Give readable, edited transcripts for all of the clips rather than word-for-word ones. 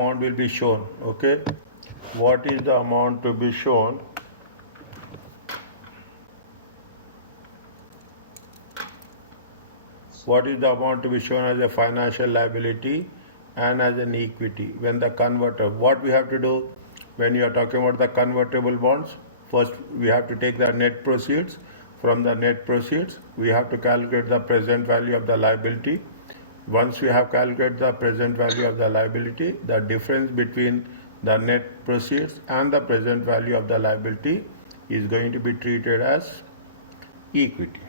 amount will be shown. Okay, what is the amount to be shown? What is the amount to be shown as a financial liability and as an equity when the converter? What we have to do when you are talking about the convertible bonds? First, we have to take the net proceeds. From the net proceeds, we have to calculate the present value of the liability. Once we have calculated the present value of the liability, the difference between the net proceeds and the present value of the liability is going to be treated as equity.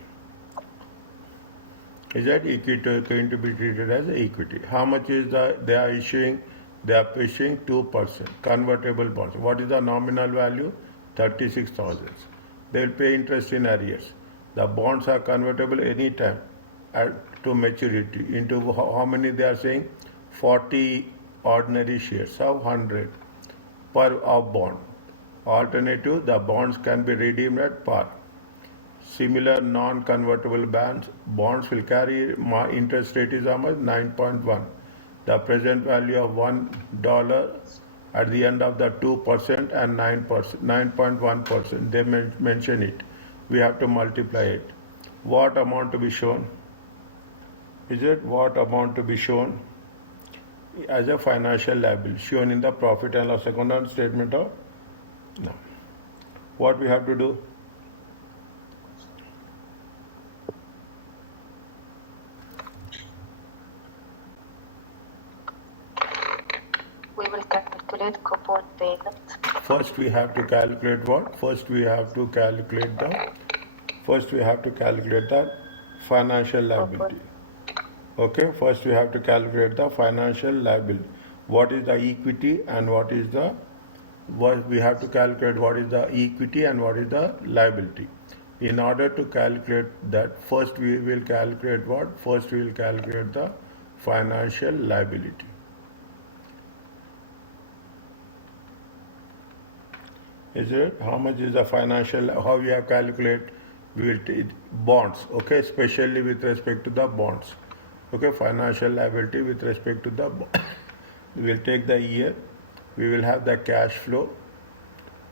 Is that equity going to be treated as equity? How much is they are issuing? They are issuing 2% convertible bonds. What is the nominal value? 36,000. They will pay interest in arrears. The bonds are convertible anytime to maturity into how many they are saying? 40 ordinary shares of 100 per of bond. Alternative, the bonds can be redeemed at par. Similar non-convertible bonds will carry interest rate is how much? 9.1. The present value of $1 at the end of the 2% and 9%, 9.1%. They mention it. We have to multiply it. What amount to be shown? Is it what amount to be shown as a financial liability shown in the profit and loss account and statement of? No. What we have to do? We will calculate coupon payment. First we have to calculate what? First we have to calculate the financial liability. Okay, first we have to calculate the financial liability. What is the equity and what is the we have to calculate what is the equity and what is the liability. In order to calculate that, first we will calculate what? First we will calculate the financial liability. Is it? How much is the financial? How we have calculate? We will take bonds. Okay, especially with respect to the bonds. Okay, financial liability with respect to the we will take the year. We will have the cash flow.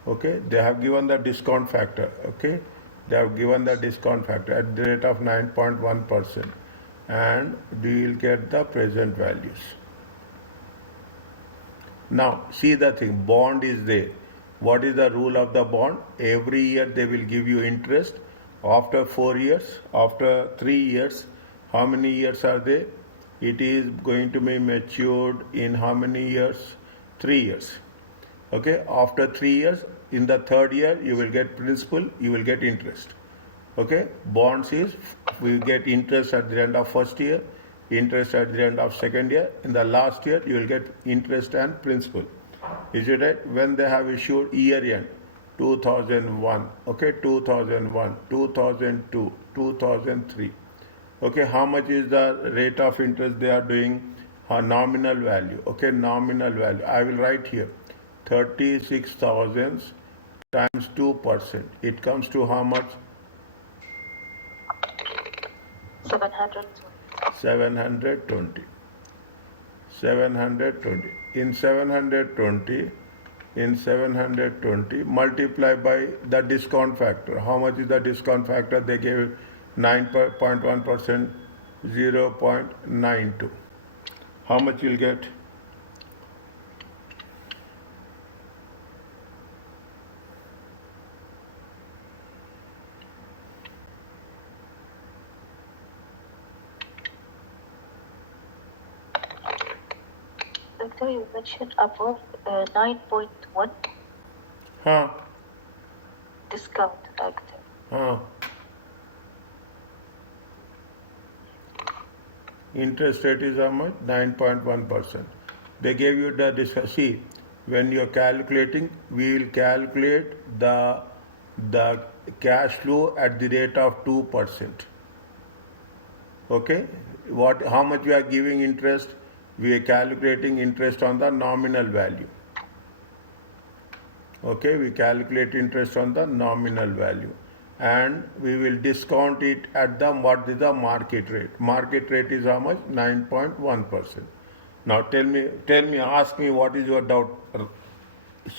Okay, they have given the discount factor. Okay, they have given the discount factor at the rate of 9.1%, and we will get the present values. Now see the thing. Bond is there. What is the rule of the bond? Every year they will give you interest. After 4 years, after 3 years, how many years are they? It is going to be matured in how many years? 3 years. Okay, after 3 years, in the third year, you will get principal, you will get interest. Okay, bonds is, we get interest at the end of first year, interest at the end of second year. In the last year, you will get interest and principal. Is it right? When they have issued year end, 2001, okay, 2001, 2002, 2003. Okay, how much is the rate of interest they are doing? Nominal value. Okay, nominal value. I will write here 36,000 times 2%. It comes to how much? 720. 720. 720. In 720 multiply by the discount factor. How much is the discount factor? They gave 9.1%, 0.92. How much you'll get? Doctor, you mentioned above 9.1 discount factor. Interest rate is how much? 9.1%. They gave you the discount. See, when you are calculating, we will calculate the cash flow at the rate of 2%. Okay, how much we are giving interest? We are calculating interest on the nominal value. Okay, we calculate interest on the nominal value, and we will discount it at the what is the market rate. Market rate is how much? 9.1%. Now tell me, ask me what is your doubt,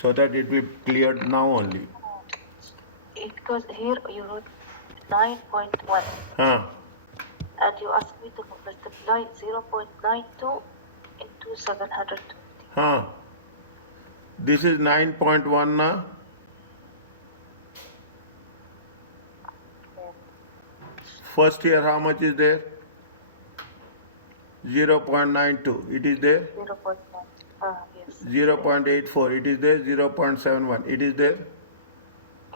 so that it will be cleared now only. Because here you wrote 9.1 Huh? and you asked me to multiply 0.92 into 720. Huh? This is 9.1 now. First year, how much is there? 0.92. It is there. 0.9. Yes. 0.84. It is there. 0.71. It is there.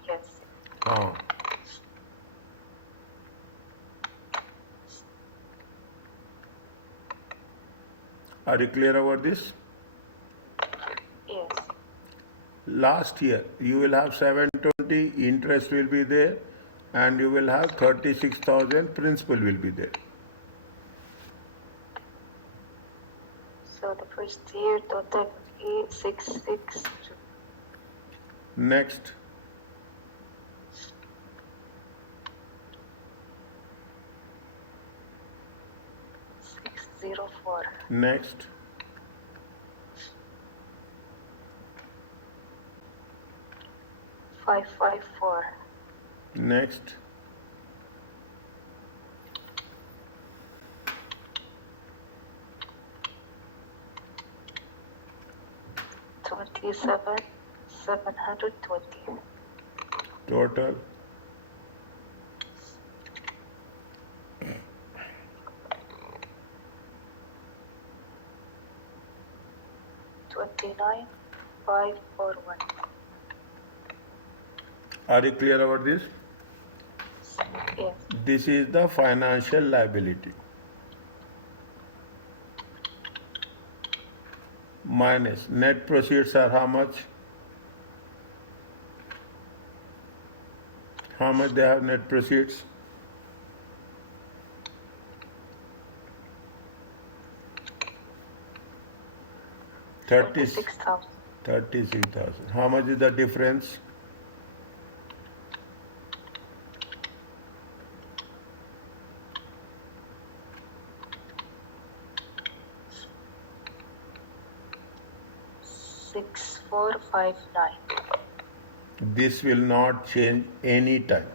Yes. Huh. Are you clear about this? Yes. Last year, you will have 720, interest will be there, and you will have 36,000, principal will be there. So the first year total is 662. Next, 604. next, 554. next, 27. 720. total, 29. 541. are you clear about this? Yes. This is the financial liability. Minus net proceeds are how much? How much they have net proceeds? Thirty 36,000. 36,000. How much is the difference? Six, 459. This will not change any time.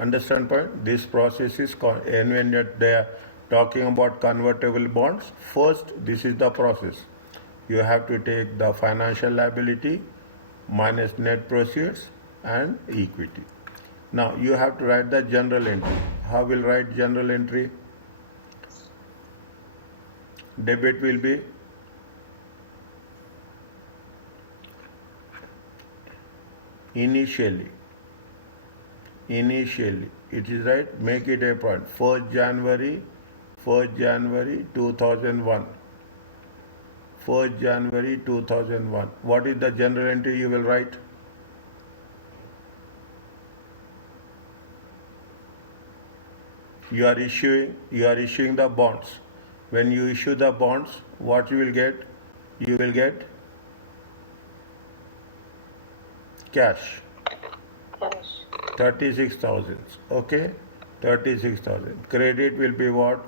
Understand point? This process is and when they are talking about convertible bonds, first this is the process. You have to take the financial liability minus net proceeds and equity. Now you have to write the general entry. How will write general entry? Debit will be initially, it is right, make it a point. 1st January 2001. 1st January 2001. What is the general entry you will write? You are issuing the bonds. When you issue the bonds, what you will get? You will get cash. Cash. 36,000. Okay? 36,000. Credit will be what?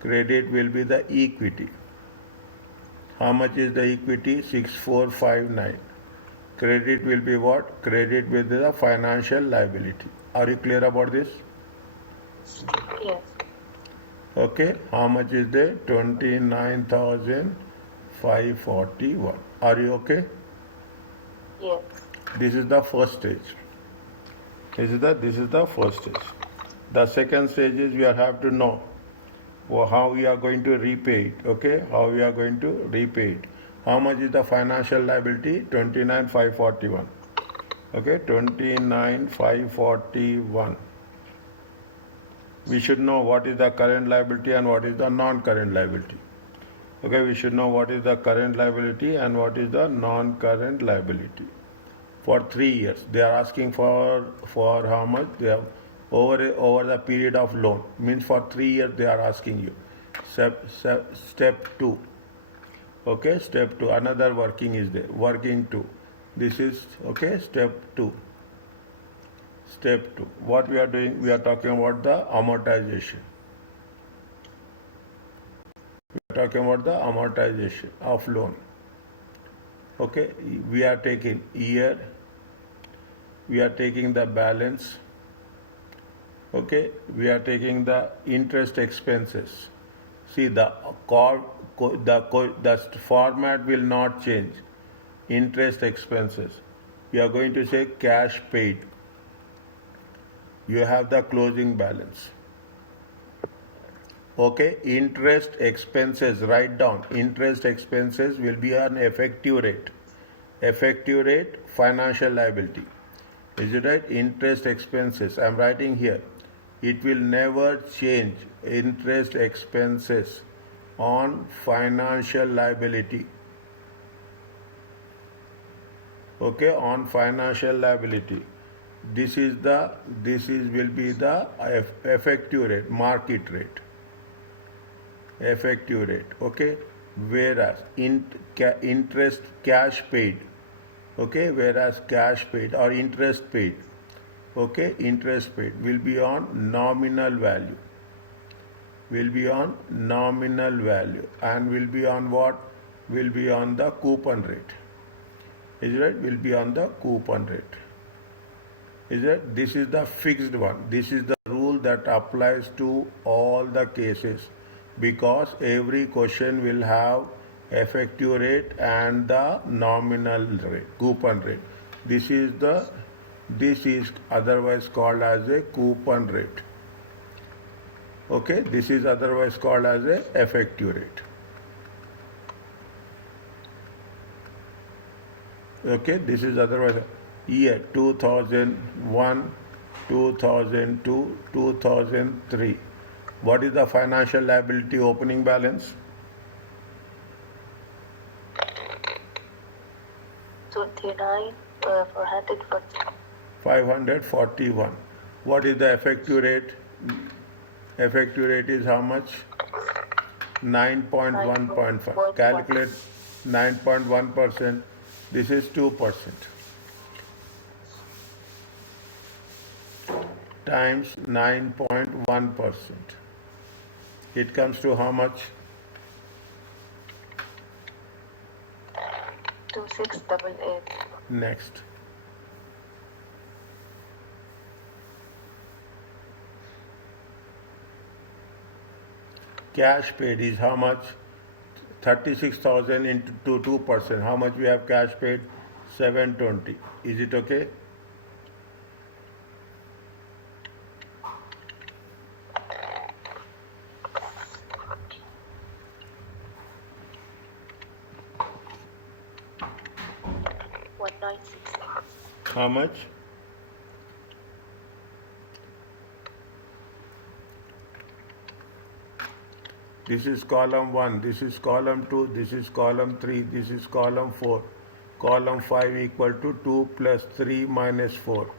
Credit will be the equity. How much is the equity? 6459. Credit will be what? Credit will be the financial liability. Are you clear about this? Yes. Okay. How much is there? 29,541. Are you okay? Yes. This is the first stage. This is the first stage. The second stage is we have to know how we are going to repay it. Okay, how we are going to repay it. How much is the financial liability? 29,541. Okay, 29,541. We should know what is the current liability and what is the non-current liability. Okay, we should know what is the current liability and what is the non-current liability. For 3 years, they are asking for how much? They have over the period of loan. Means for 3 years they are asking you. Step 2. Okay, step 2. Another working is there. Working 2. This is okay. Step 2. Step 2. What we are doing? We are talking about the amortization. We are talking about the amortization of loan. Okay, we are taking year, we are taking the balance, okay, we are taking the interest expenses. See, the format will not change. Interest expenses. We are going to say cash paid. You have the closing balance. Okay, interest expenses, write down. Interest expenses will be an effective rate. Effective rate, financial liability. Is it right? Interest expenses, I am writing here. It will never change. Interest expenses on financial liability. Okay, on financial liability. This will be the effective rate, market rate. Effective rate, okay. Whereas interest cash paid, okay, whereas cash paid or interest paid, okay, interest paid will be on nominal value, will be on nominal value, and will be on what? Will be on the coupon rate. Is it right? Will be on the coupon rate. Is it? This is the fixed one. This is the rule that applies to all the cases, because every question will have effective rate and the nominal rate, coupon rate. This is otherwise called as a coupon rate. Okay, this is otherwise called as a effective rate. Okay, this is otherwise year 2001, 2002, 2003. What is the financial liability opening balance? 29, 440. 541. What is the effective rate? Effective rate is how much? 9.1.5. Calculate 9.1%. This is 2%. Times 9.1%. It comes to how much? 2688. Next. Cash paid is how much? 36,000 into 2%. How much we have cash paid? 720. Is it okay? How much? This is column 1, this is column 2, this is column 3, this is column 4. Column 5 equal to 2 plus 3 minus 4.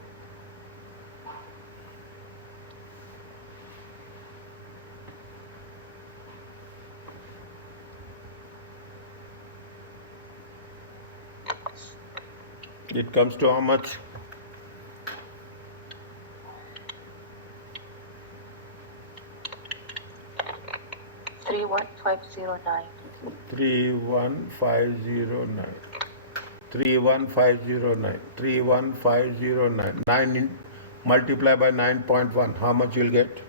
It comes to how much? 31509. 31509. 31509. 31509. 9 multiply by 9.1. How much you'll get?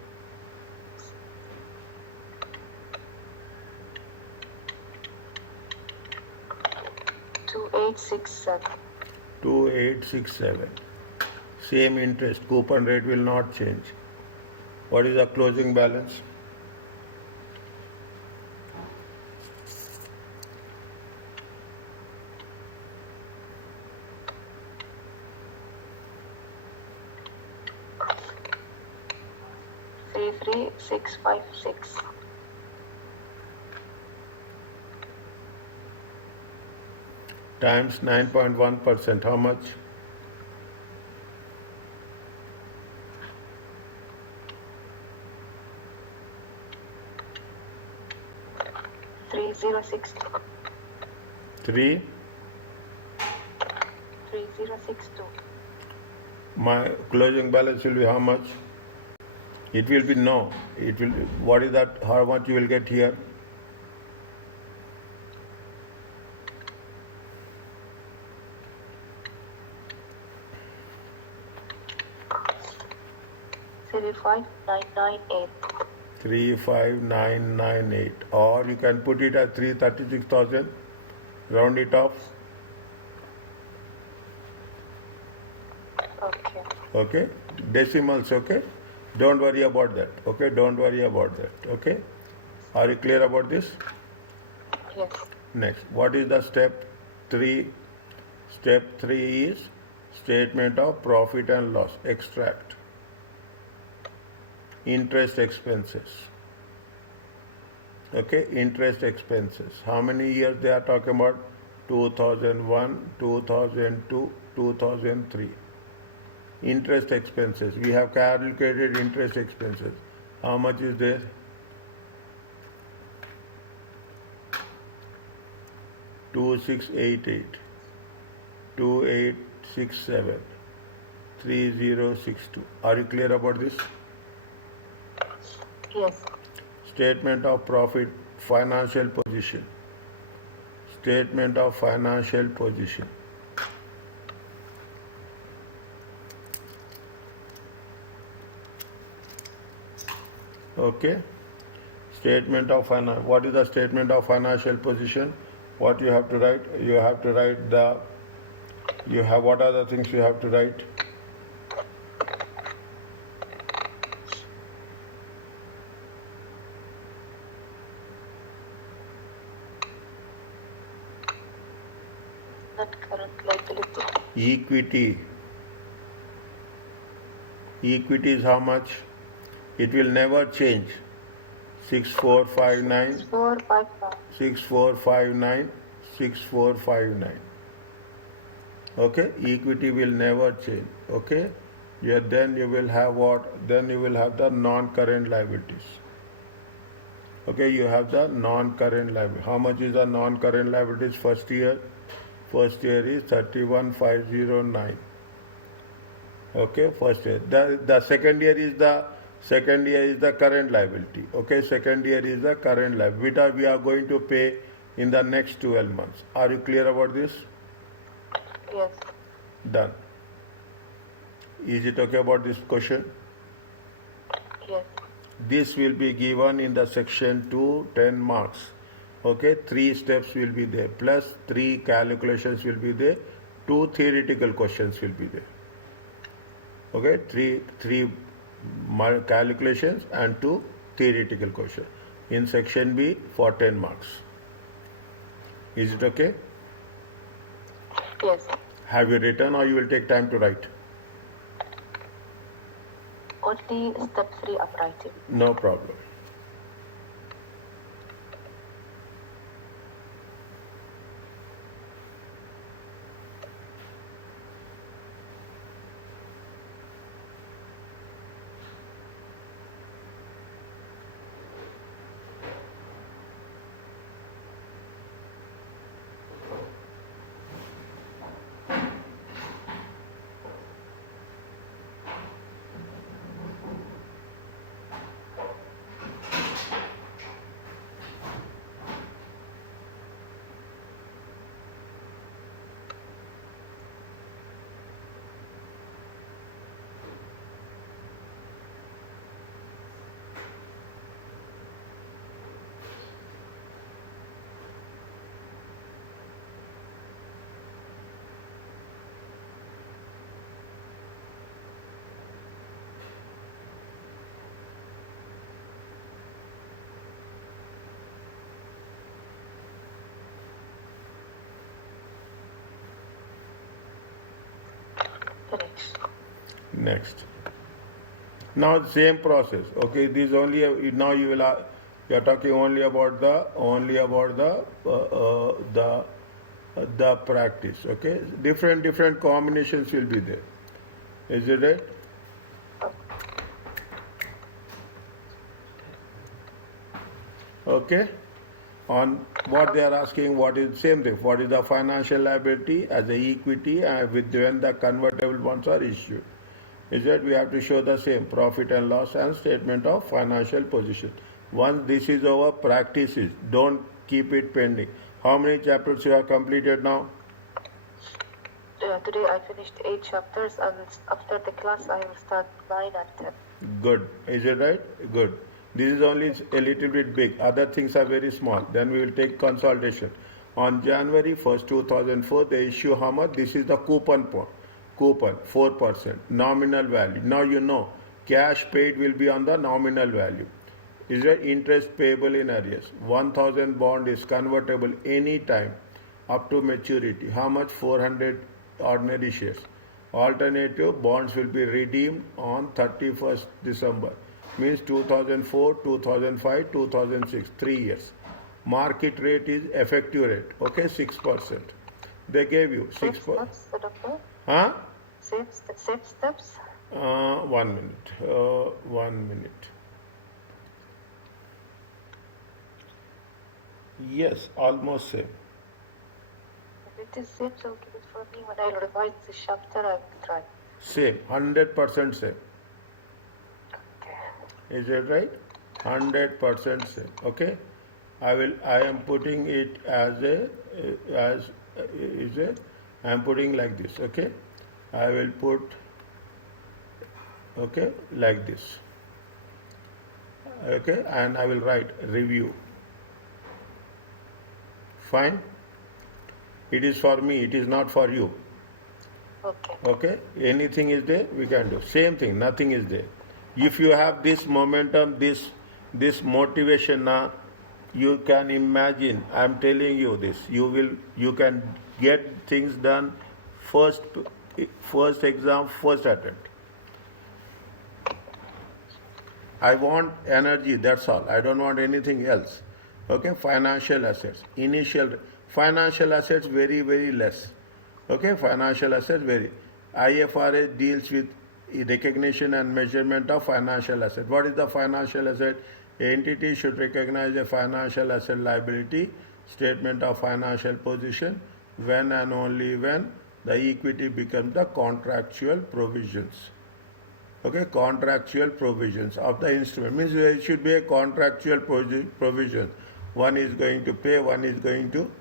2867. 2867. Same interest. Coupon rate will not change. What is the closing balance? Three 656. Times 9.1%. How much? 3062. 3. 3062. My closing balance will be how much? It will be no. It will. What is that? How much you will get here? 35998. 35998, or you can put it at 336,000, round it off. Okay. Okay, decimals. Okay, don't worry about that. Okay, don't worry about that. Okay, are you clear about this? Yes. Next, what is the step 3? Step 3 is statement of profit and loss. Extract interest expenses. Okay, interest expenses. How many years they are talking about? 2001, 2002, 2003. Interest expenses. We have calculated interest expenses. How much is there? Two six eight eight, 2867, 3062. Are you clear about this? Yes. Statement of profit, financial position. Statement of financial position. Okay. Statement of finance. What is the statement of financial position? What you have to write? You have to write the. You have, what are the things you have to write? Not current liability. Equity. Equity is how much? It will never change. 6459, 459. 6459, 6459. Okay, equity will never change. Okay, yeah, then you will have what? Then you will have the non-current liabilities. Okay, you have the non-current liability. How much is the non-current liabilities first year? First year is 31,509. Okay, first year. The second year is the current liability. Okay, second year is the current liability, which we are going to pay in the next 12 months. Are you clear about this? Yes. Done. Is it okay about this question? Yes. This will be given in the section 2, 10 marks. Okay, 3 steps will be there, plus 3 calculations will be there, 2 theoretical questions will be there. Okay, three calculations and 2 theoretical questions in section B for 10 marks. Is it okay? Yes. Have you written, or you will take time to write? Only step 3 of writing. No problem. Finish. Next. Now the same process. Okay, this only now you will you are talking only about the practice. Okay, different combinations will be there. Is it right? Okay. On what they are asking, what is same thing? What is the financial liability as a equity with when the convertible bonds are issued? Is that we have to show the same profit and loss and statement of financial position. Once this is over, practices. Don't keep it pending. How many chapters you have completed now? Today I finished 8 chapters, and after the class I will start 9 and 10. Good. Is it right? Good. This is only a little bit big. Other things are very small. Then we will take consolidation. On January 1st, 2004, they issue how much? This is the coupon 4%. Nominal value. Now you know cash paid will be on the nominal value. Is there interest payable in arrears? 1000 bond is convertible any time up to maturity. How much? 400 ordinary shares. Alternative bonds will be redeemed on 31st December. Means 2004, 2005, 2006, 3 years. Market rate is effective rate. Okay, 6%. They gave you 6%. What's the doctor? Huh? Same steps. 1 minute. 1 minute. Yes, almost same. If it is same, so give it for me. When I revise this chapter, I will try. Same, 100% same. Okay. Is it right? 100% same. Okay. I am putting it I am putting like this. Okay. I will put, okay, like this. Okay. And I will write review. Fine. It is for me. It is not for you. Okay. Okay. Anything is there, we can do. Same thing. Nothing is there. If you have this momentum, this motivation now, you can imagine. I am telling you this. You can get things done first exam, first attempt. I want energy, that's all. I don't want anything else. Okay, financial assets. Financial assets very, very less. Okay, financial assets very. IFRS deals with recognition and measurement of financial asset. What is the financial asset? Entity should recognize a financial asset liability, statement of financial position, when and only when the equity becomes the contractual provisions. Okay, contractual provisions of the instrument. Means there should be a contractual provision. One is going to pay, one is going to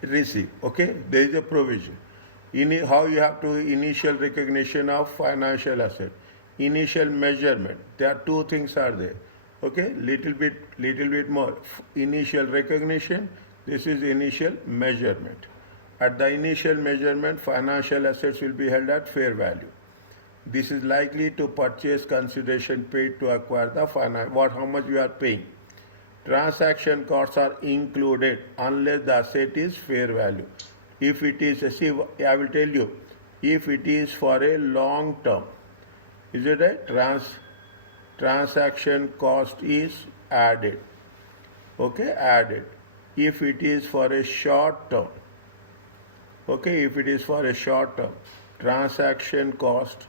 receive. Okay, there is a provision. How you have to initial recognition of financial asset, initial measurement. There are two things are there. Okay, little bit more. Initial recognition. This is initial measurement. At the initial measurement, financial assets will be held at fair value. This is likely to purchase consideration paid to acquire the how much you are paying. Transaction costs are included unless the asset is fair value. If it is, see, I will tell you, if it is for a long term, is it a transaction cost is added. Okay, added. If it is for a short term, okay, if it is for a short term, transaction cost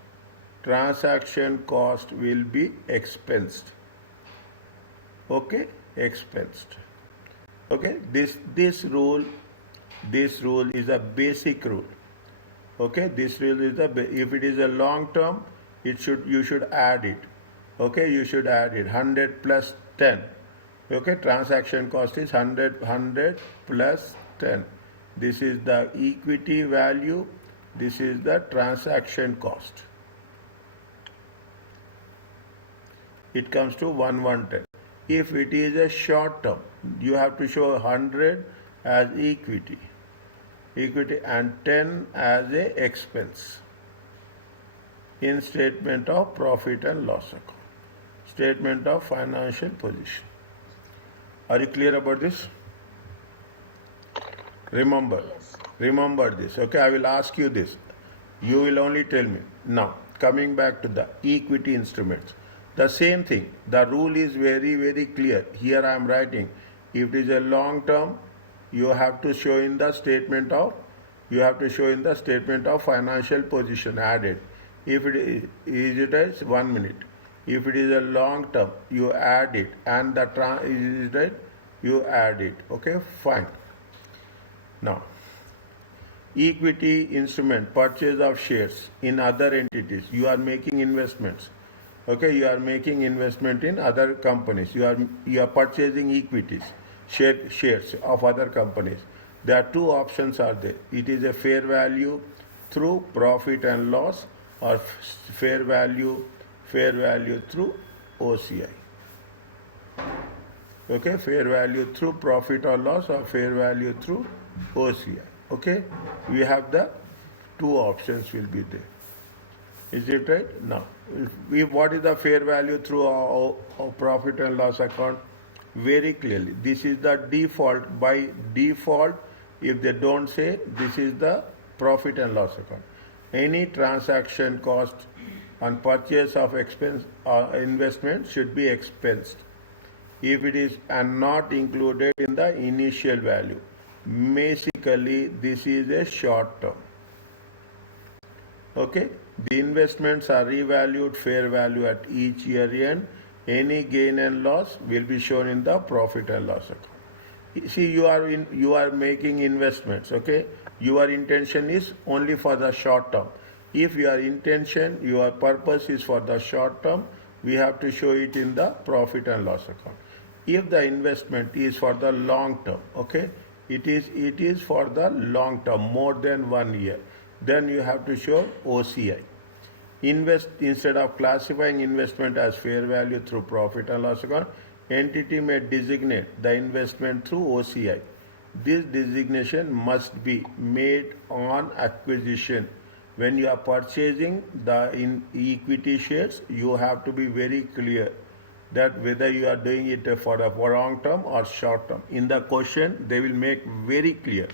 will be expensed. Okay, expensed. Okay, this rule is a basic rule. Okay, this rule is if it is a long term, you should add it. Okay, you should add it 100 plus 10. Okay, transaction cost is 100 plus 10. This is the equity value. This is the transaction cost. It comes to 110. If it is a short term, you have to show 100 as equity and 10 as a expense in statement of profit and loss account, statement of financial position. Are you clear about this? Remember this. Okay, I will ask you this. You will only tell me. Now, coming back to the equity instruments. The same thing. The rule is very, very clear. Here I am writing. If it is a long term, you have to show in the statement of financial position added. If it is 1 minute. If it is a long term, you add it, and you add it. Okay, fine. Now, equity instrument, purchase of shares in other entities. You are making investments. Okay, you are making investment in other companies. You are purchasing equities, shares of other companies. There are two options are there. It is a fair value through profit and loss, or fair value fair value through OCI. Okay, fair value through profit or loss or fair value through OCI. Okay, we have the two options will be there. Is it right? Now, what is the fair value through our profit and loss account? Very clearly, this is the default. By default, if they don't say, this is the profit and loss account. Any transaction cost on purchase of expense or investment should be expensed if it is and not included in the initial value. Basically, this is a short term. Okay, the investments are revalued fair value at each year end. Any gain and loss will be shown in the profit and loss account. See, you are making investments. Okay, your intention is only for the short term. If your purpose is for the short term, we have to show it in the profit and loss account. If the investment is for the long term, okay, it is for the long term, more than 1 year, then you have to show OCI. Instead of classifying investment as fair value through profit and loss account, entity may designate the investment through OCI. This designation must be made on acquisition. When you are purchasing the equity shares, you have to be very clear that whether you are doing it for a long term or short term. In the question, they will make very clear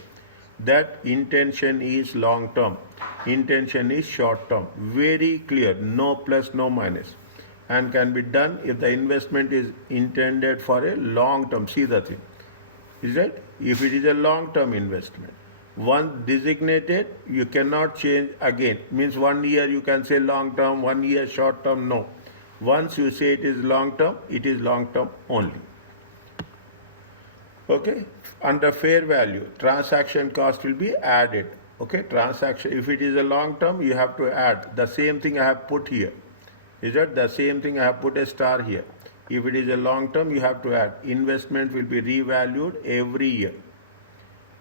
that intention is long term, intention is short term. Very clear, no plus, no minus, and can be done if the investment is intended for a long term. See the thing, is that if it is a long term investment, once designated, you cannot change again. Means 1 year you can say long term, 1 year short term. No. Once you say it is long term, it is long term only. Okay, under fair value, transaction cost will be added. Okay, transaction, if it is a long term, you have to add the same thing I have put here. Is that the same thing I have put a star here? If it is a long term, you have to add investment will be revalued every year.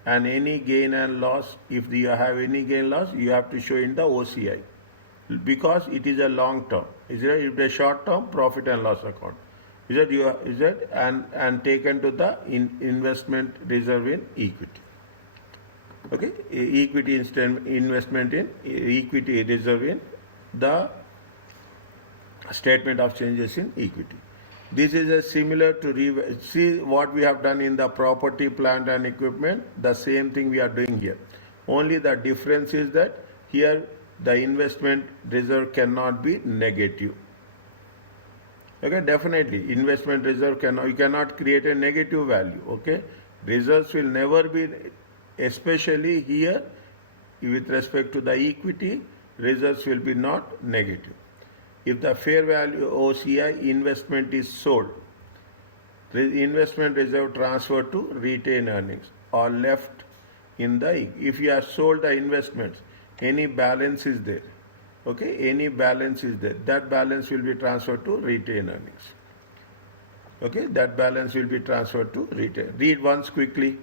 And any gain and loss, if you have any gain loss, you have to show in the OCI, because it is a long term. Is it? If it is short term, profit and loss account. Is that and taken to the investment reserve in equity. Okay, equity investment in equity reserve in the statement of changes in equity. This is a similar to see what we have done in the property, plant and equipment. The same thing we are doing here. Only the difference is that here the investment reserve cannot be negative. Okay, definitely investment reserve you cannot create a negative value. Okay, reserves will never be, especially here with respect to the equity, reserves will be not negative. If the fair value OCI investment is sold, the investment reserve transferred to retained earnings or left in the, if you have sold the investments, any balance is there. Okay, any balance is there, that balance will be transferred to retained earnings. Okay, that balance will be transferred to retained. Read once quickly.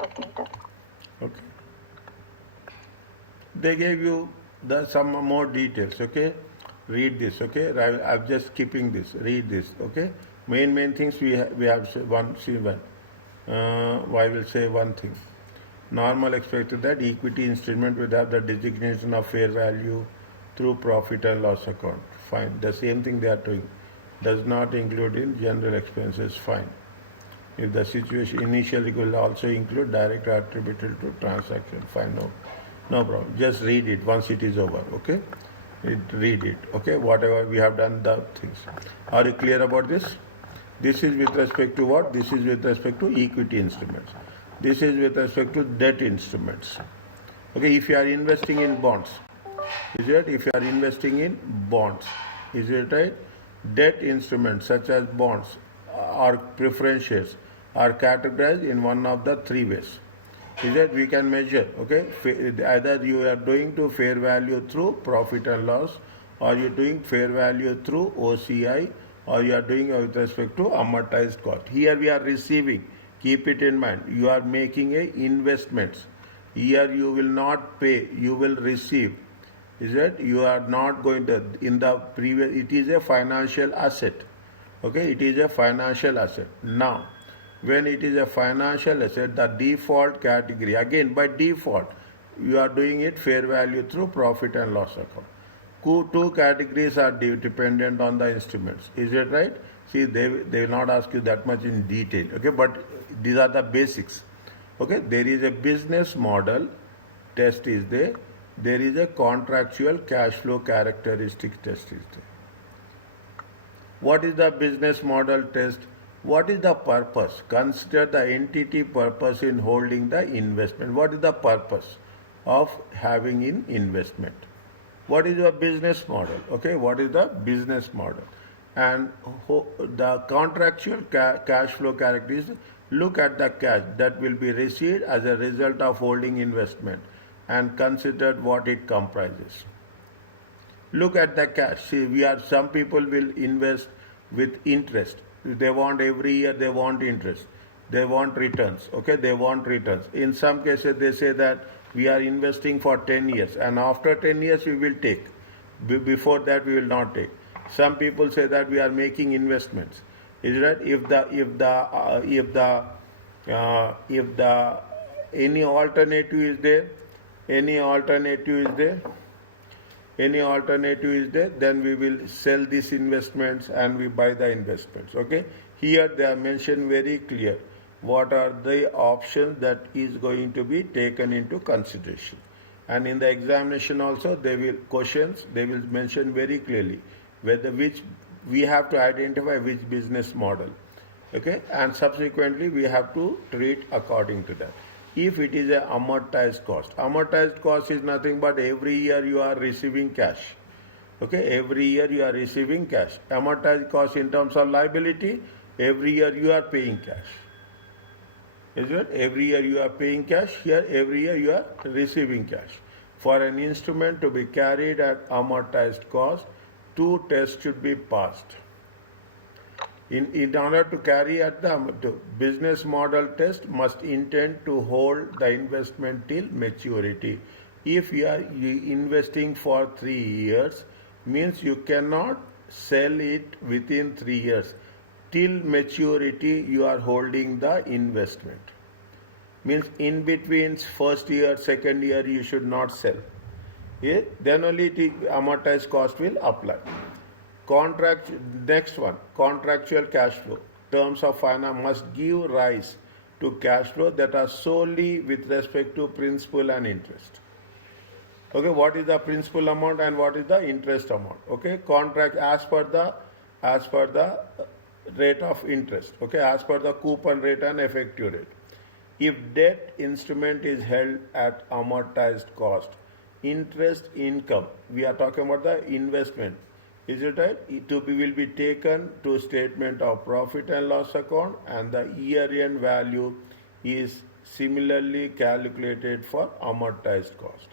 booking.com. Okay. They gave you some more details. Okay. Read this. Okay. I'm just skipping this. Read this. Okay. Main things we have one. See one. I will say one thing. Normal expected that equity instrument will have the designation of fair value through profit and loss account. Fine. The same thing they are doing. Does not include in general expenses. Fine. If the situation initially will also include direct attributable to transaction. Fine. No problem. Just read it once it is over. Okay. Read it. Okay. Whatever we have done the things. Are you clear about this? This is with respect to what? This is with respect to equity instruments. This is with respect to debt instruments. Okay, if you are investing in bonds, is it? If you are investing in bonds, is it right? Debt instruments such as bonds or preference shares are categorized in one of the three ways. Is that we can measure, okay? Either you are doing to fair value through profit and loss, or you're doing fair value through OCI, or you are doing with respect to amortized cost. Here we are receiving. Keep it in mind. You are making a investments. Here you will not pay. You will receive. Is it? You are not going to in the previous. It is a financial asset. Okay. It is a financial asset. Now, when it is a financial asset, the default category again by default, you are doing it fair value through profit and loss account. Two categories are dependent on the instruments. Is it right? See, they will not ask you that much in detail. Okay, but these are the basics. Okay, there is a business model test is there. There is a contractual cash flow characteristic test is there. What is the business model test? What is the purpose? Consider the entity purpose in holding the investment. What is the purpose of having in investment? What is your business model? Okay, what is the business model? And the contractual cash flow characteristics, look at the cash that will be received as a result of holding investment and consider what it comprises. Look at the cash. See, some people will invest with interest. They want every year, they want interest. They want returns. Okay, they want returns. In some cases, they say that we are investing for 10 years and after 10 years we will take. Before that, we will not take. Some people say that we are making investments. Is that if any alternative is there, then we will sell these investments and we buy the investments. Okay. Here they are mentioned very clear. What are the options that is going to be taken into consideration? And in the examination also, they will mention very clearly which we have to identify which business model. Okay, and subsequently we have to treat according to that. If it is a amortized cost is nothing but every year you are receiving cash. Okay, every year you are receiving cash. Amortized cost in terms of liability, every year you are paying cash. Is it? Every year you are paying cash. Here, every year you are receiving cash. For an instrument to be carried at amortized cost, two tests should be passed. In order to carry at the business model test, must intend to hold the investment till maturity. If you are investing for 3 years, means you cannot sell it within 3 years. Till maturity, you are holding the investment. Means in between first year, second year, you should not sell. Yeah? Then only the amortized cost will apply. Next one, contractual cash flow. Terms of finance must give rise to cash flow that are solely with respect to principal and interest. Okay, what is the principal amount and what is the interest amount? Okay, contract as per the rate of interest. Okay, as per the coupon rate and effective rate. If debt instrument is held at amortized cost, interest income, we are talking about the investment. Is it right? It will be taken to statement of profit and loss account, and the year-end value is similarly calculated for amortized cost.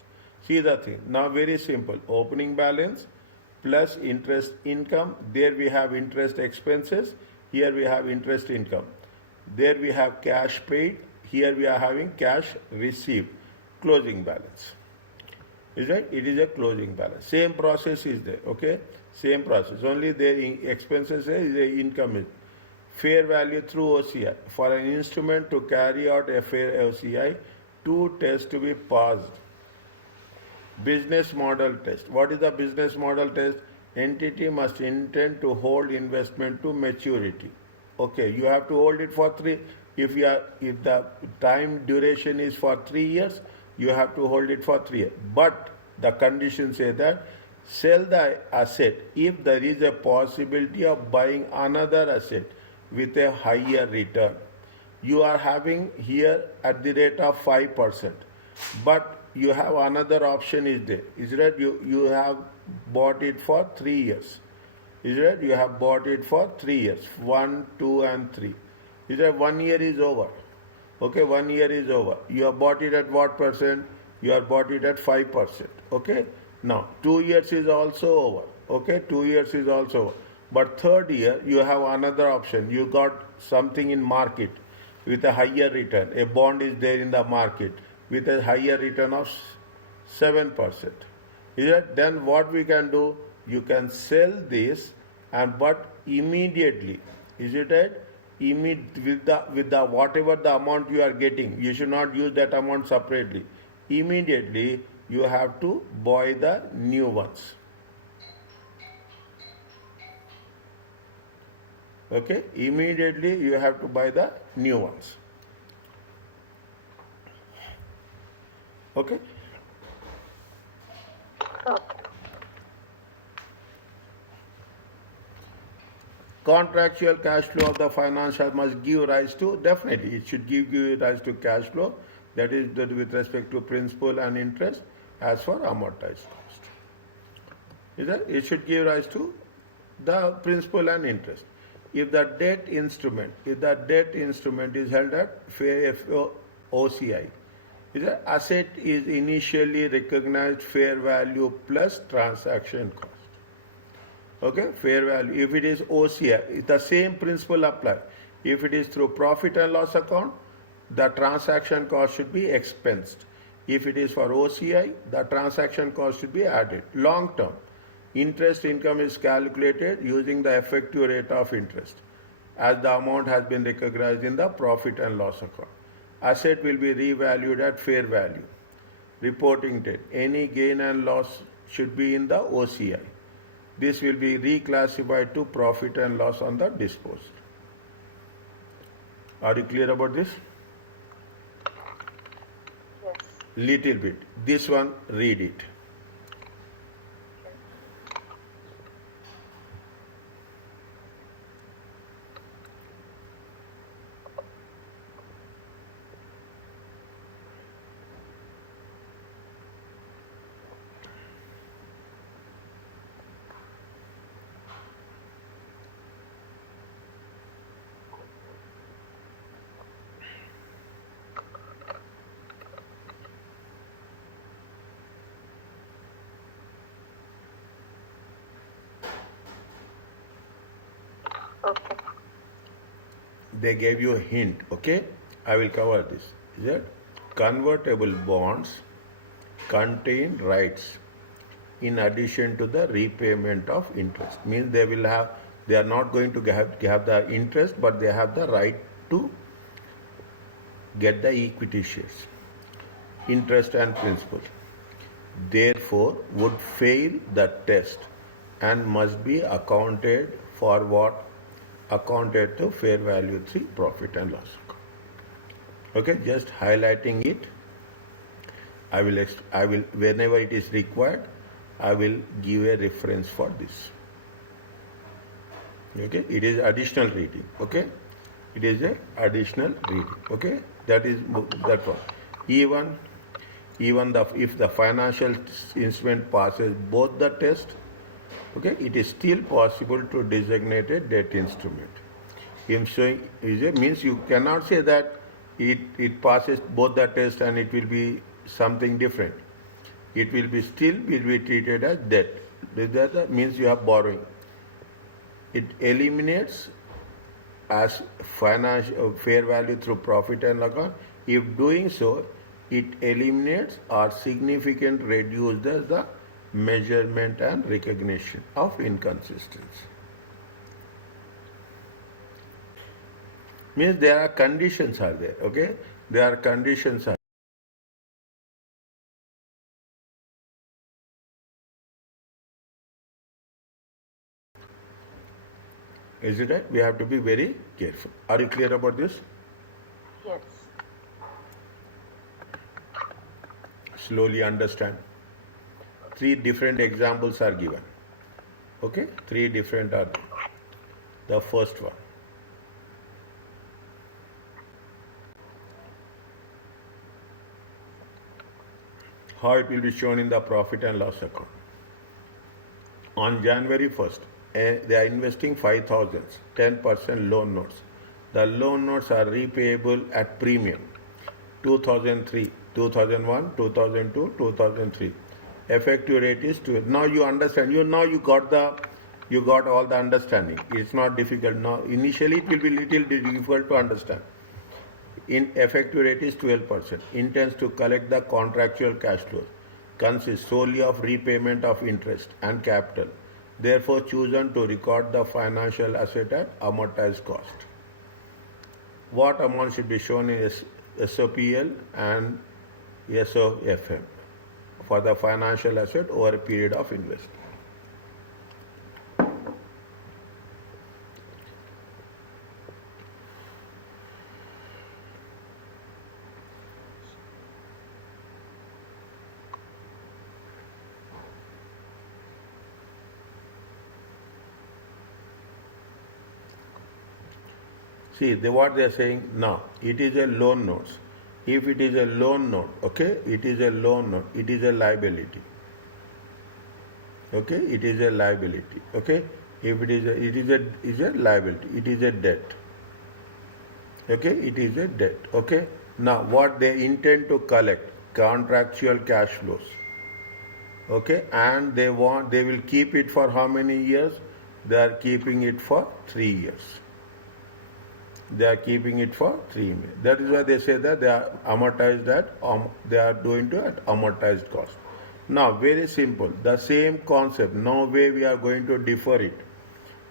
See the thing. Now very simple. Opening balance plus interest income. There we have interest expenses. Here we have interest income. There we have cash paid. Here we are having cash received, closing balance. Is right? It is a closing balance. Same process is there, okay? Same process. Only their expenses is the income is fair value through OCI. For an instrument to carry out a fair OCI, two tests to be passed. Business model test. What is the business model test? Entity must intend to hold investment to maturity. Okay, you have to hold it for if the time duration is for 3 years, you have to hold it for 3 years. But the conditions say that sell the asset if there is a possibility of buying another asset with a higher return. You are having here at the rate of 5%, but you have another option is there. Is that you have bought it for 3 years. Is that you have bought it for 3 years, 1, 2, and 3. Is that 1 year is over? Okay, 1 year is over. You have bought it at what percent? You have bought it at 5%. Okay. Now 2 years is also over. Okay, 2 years is also over. But third year you have another option. You got something in market with a higher return. A bond is there in the market with a higher return of 7%. Is that then what we can do? You can sell this and but immediately. Is it right? With the whatever the amount you are getting, you should not use that amount separately. Immediately you have to buy the new ones. Okay, immediately you have to buy the new ones. Okay. Okay. Contractual cash flow of the financial must give rise to, definitely it should give rise to cash flow, that is with respect to principal and interest as for amortized cost. Is that it should give rise to the principal and interest. If the debt instrument is held at fair OCI, the asset is initially recognized fair value plus transaction cost. Okay, fair value. If it is OCI, the same principle apply. If it is through profit and loss account, the transaction cost should be expensed. If it is for OCI, the transaction cost should be added. Long term, interest income is calculated using the effective rate of interest as the amount has been recognized in the profit and loss account. Asset will be revalued at fair value. Reporting date. Any gain and loss should be in the OCI. This will be reclassified to profit and loss on the disposal. Are you clear about this? Yes. Little bit. This one, read it. Okay. They gave you a hint, okay? I will cover this. Is it? Convertible bonds contain rights in addition to the repayment of interest. Means they are not going to have the interest, but they have the right to get the equity shares, interest and principal. Therefore, would fail the test and must be accounted for what? Accounted to fair value 3 profit and loss account. Okay, just highlighting it. I will whenever it is required, I will give a reference for this. Okay, it is additional reading. Okay, it is a additional reading. Okay, that one. Even if the financial instrument passes both the test, okay, it is still possible to designate a debt instrument. Means you cannot say that it passes both the test and it will be something different. It will be treated as debt. That means you are borrowing. It eliminates as financial fair value through profit and loss account. If doing so, it eliminates or significantly reduces the measurement and recognition of inconsistency. Means there are conditions are there, okay? There are conditions are. Is it right? We have to be very careful. Are you clear about this? Yes. Slowly understand. 3 different examples are given. Okay? 3 different are there. The first one. How it will be shown in the profit and loss account. On January 1st, they are investing 5,000, 10% loan notes. The loan notes are repayable at premium. 2003, 2001, 2002, 2003. Effective rate is 12. Now you understand. You got all the understanding. It's not difficult now. Initially, it will be little difficult to understand. In effective rate is 12%. Intends to collect the contractual cash flows. Consists solely of repayment of interest and capital. Therefore, chosen to record the financial asset at amortized cost. What amount should be shown in SOPL and SOFM for the financial asset over a period of investment? See, what they are saying now, it is a loan note. If it is a loan note, okay, it is a loan note, it is a liability. Okay, it is a liability. Okay, if it is a liability, it is a debt. Okay, it is a debt. Okay, now what they intend to collect, contractual cash flows. Okay, and they will keep it for how many years? They are keeping it for 3 years. They are keeping it for 3 years. That is why they say that they are amortized they are doing to at amortized cost. Now, very simple. The same concept. No way we are going to defer it.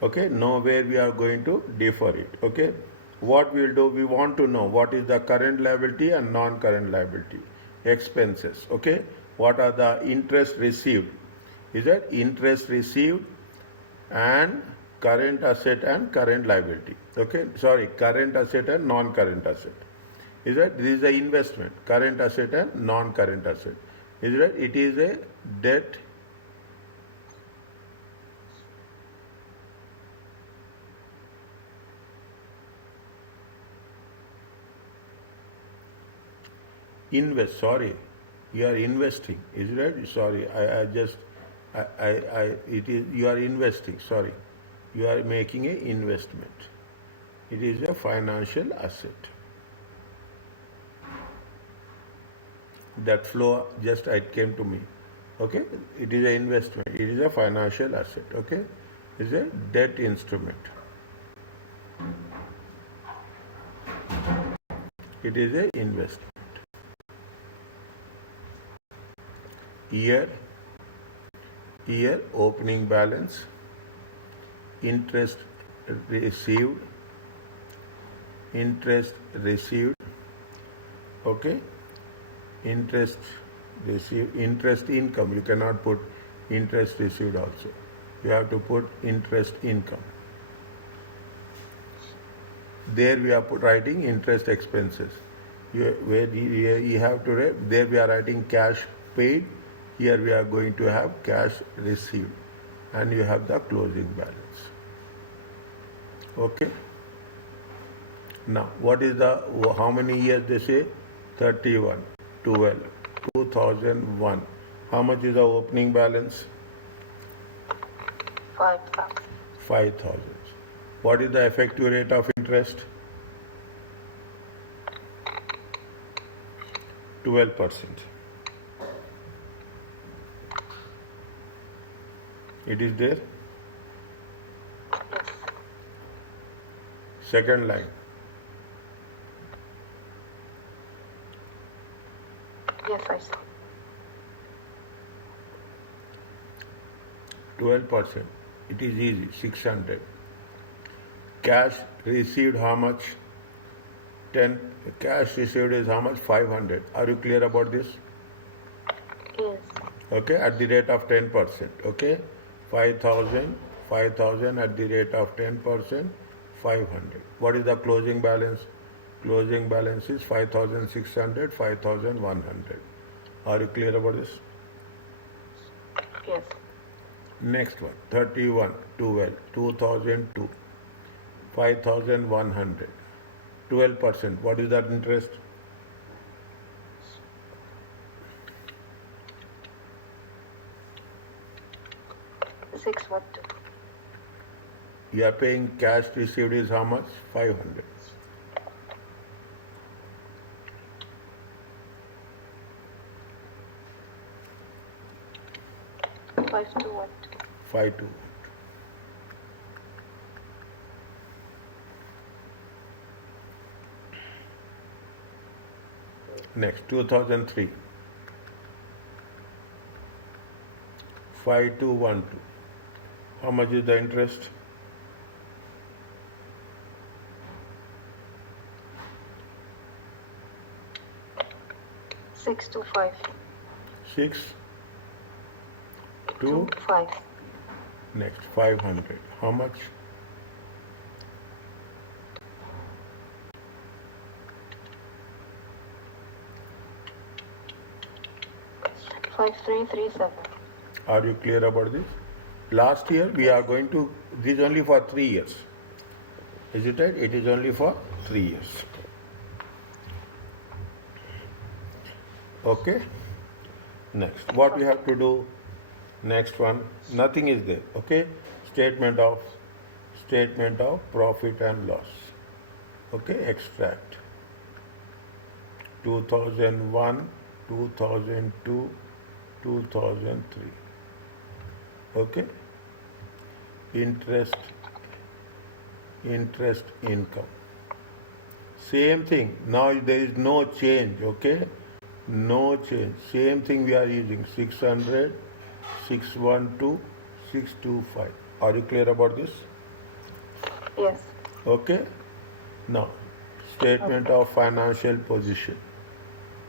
Okay, no way we are going to defer it. Okay, what we will do, we want to know what is the current liability and non-current liability. Expenses. Okay, what are the interest received? Is that interest received and current asset and current liability. Okay, sorry, current asset and non-current asset. Is that this is the investment, current asset and non-current asset. Is that it is a debt. Invest, sorry, you are investing. Is it right? Sorry, it is, you are investing, sorry. You are making an investment. It is a financial asset. That flow just it came to me. Okay, it is an investment. It is a financial asset. Okay, it is a debt instrument. It is an investment. Year opening balance, interest received, okay, interest received, interest income. You cannot put interest received also. You have to put interest income. There we are writing interest expenses. You have to write, there we are writing cash paid. Here we are going to have cash received, and you have the closing balance. Okay. Now, what is how many years they say? 31, 12, 2001. How much is the opening balance? 5,000. 5,000. What is the effective rate of interest? 12%. It is there. Yes. Second line. 12%. It is easy, 600. Cash received how much? 10. Cash received is how much? 500. Are you clear about this? Yes. Okay, at the rate of 10%. Okay, 5,000 at the rate of 10%, 500. What is the closing balance? Closing balance is 5,600, 5,100. Are you clear about this? Yes. Next one, 31, 12, 2002, 5,100. 12%. What is that interest? 612. You are paying cash received is how much? 500. 5212. 52. Next, 2003. 5212. How much is the interest? 625. 6, 2, 25. next 500. How much? 5337. Are you clear about this? Last year we are going to, this is only for 3 years. Is it right? It is only for 3 years. Okay. Next, what we have to do? Next one, nothing is there. Okay. Statement of profit and loss. Okay. Extract. 2001, 2002, 2003. Okay. Interest income. Same thing. Now there is no change. Okay. No change. Same thing we are using. 600, 612, 625. Are you clear about this? Yes. Okay. Now, statement of financial position.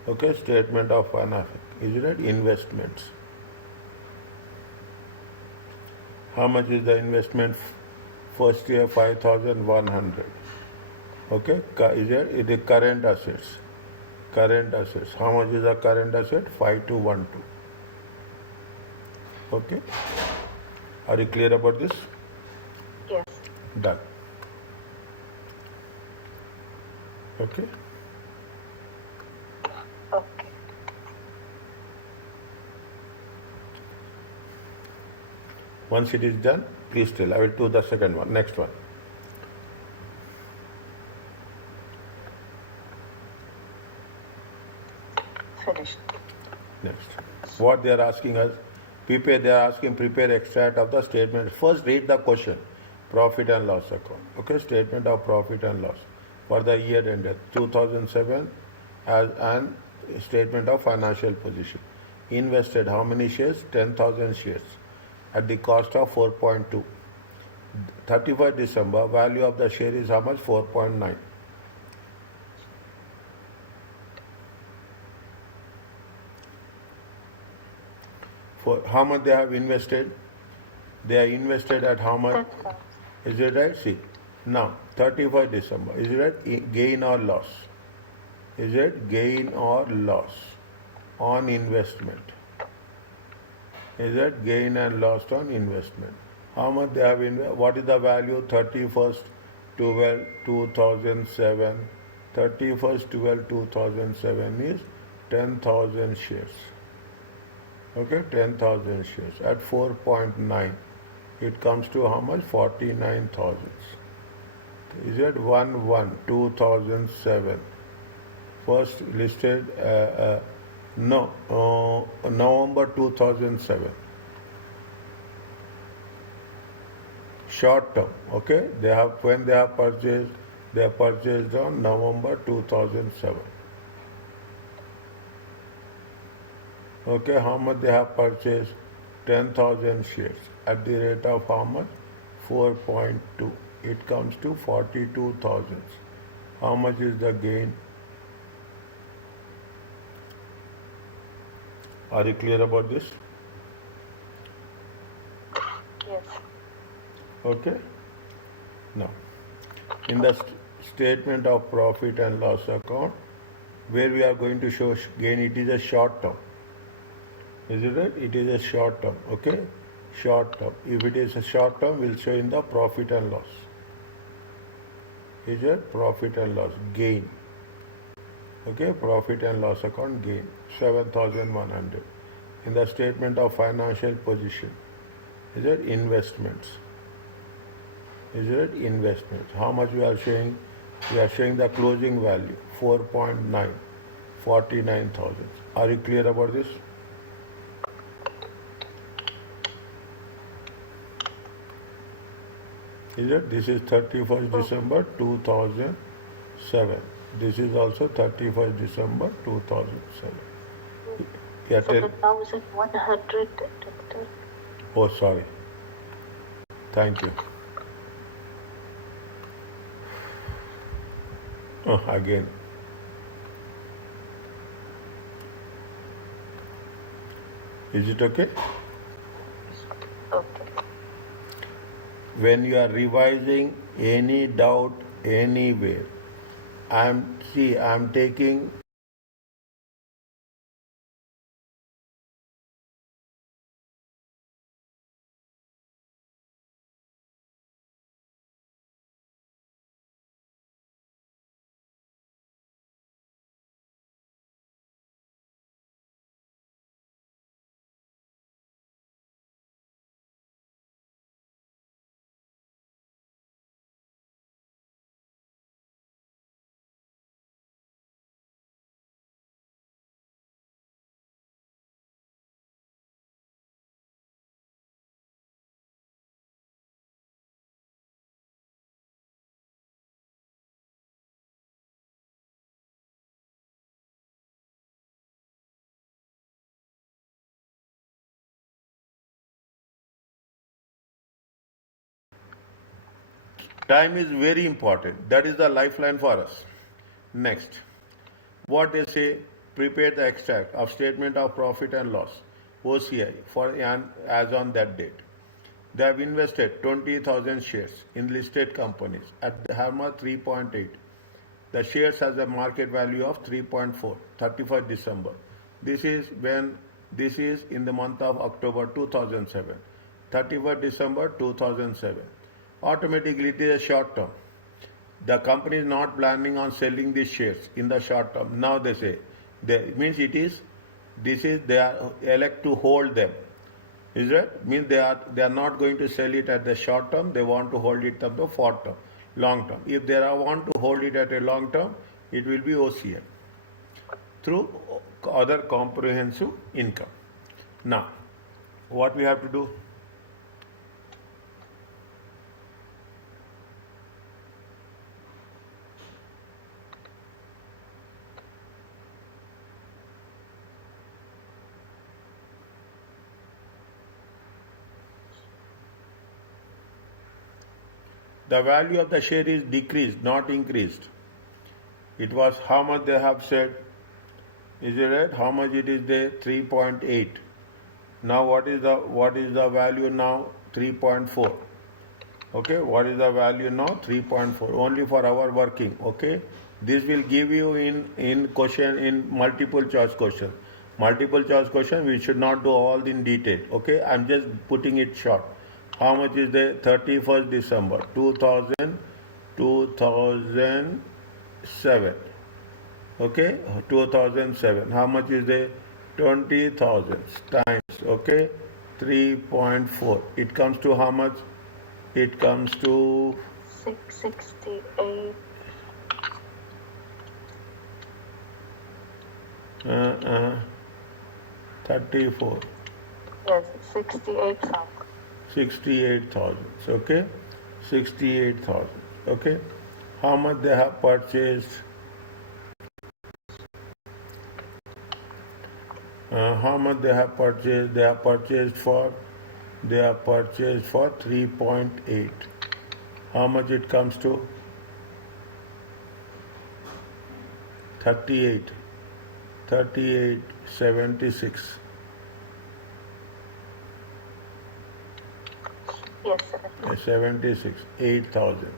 Okay. Statement of financial. Is it right? Investments. How much is the investment? First year 5,100. Okay. Is it current assets? Current assets. How much is the current asset? 5212. Okay. Are you clear about this? Yes. Done. Okay. Okay. Once it is done, please tell. I will do the second one. Next one. Finished. Next. What they are asking us, prepare extract of the statement. First read the question. Profit and loss account. Okay, statement of profit and loss for the year ended 2007 as an statement of financial position. Invested how many shares? 10,000 shares at the cost of 4.2. 31st December, value of the share is how much? 4.9. For how much they have invested? They are invested at how much? 10,000. Is it right? See, now 31st December. Is it right? Gain or loss? Is it gain or loss on investment? Is it gain and loss on investment? How much they have invested? What is the value? 31st 12 2007. 31st 12 2007 is 10,000 shares. Okay, 10,000 shares at 4.9. It comes to how much? 49,000. Is it 1/1/2007? First listed, November 2007. Short term, okay? When they have purchased, they have purchased on November 2007. Okay, how much they have purchased? 10,000 shares. at the rate of how much? 4.2. It comes to 42,000. How much is the gain? Are you clear about this? Yes. Okay. Now, in the statement of profit and loss account, where we are going to show gain, it is a short term. Is it right? It is a short term. Okay? Short term. If it is a short term, we'll show in the profit and loss. Is it profit and loss? Gain. Okay? Profit and loss account gain. 7,100. In the statement of financial position, is it investments? Is it investments? How much we are showing? We are showing the closing value 4.9, 49,000. Are you clear about this? Is it? This is 31st December 2007. This is also 31st December 2007. Yeah, 7,100, Doctor. oh, sorry. Thank you. Oh, again. Is it okay? Okay. When you are revising any doubt anywhere, I'm taking time is very important. That is the lifeline for us. Next, what they say, prepare the extract of statement of profit and loss, OCI, for and as on that date. They have invested 20,000 shares in listed companies at the Harma 3.8. The shares has a market value of 3.4, 31st December. This is in the month of October 2007, 31st December 2007. Automatically it is a short term. The company is not planning on selling these shares in the short term. Now they say, they are elect to hold them. Is that means they are not going to sell it at the short term. They want to hold it at the short term, long term. If they want to hold it at a long term, it will be OCI through other comprehensive income. Now, what we have to do? The value of the share is decreased, not increased. It was how much they have said. Is it right? How much it is there? 3.8. Now what is the value now? 3.4. Okay, what is the value now? 3.4. Only for our working. Okay, this will give you in question, in multiple choice question. Multiple choice question we should not do all in detail. Okay, I'm just putting it short. How much is the 31st December 2007? Okay, 2007. How much is the 20,000 times? Okay, 3.4. It comes to how much? It comes to 668. 34. Yes, 68,000. 68,000. Okay, 68,000. Okay, how much they have purchased? How much they have purchased? They have purchased for They are purchased for 3.8. How much it comes to? 38. 38.76. Yes, 76. 8,000.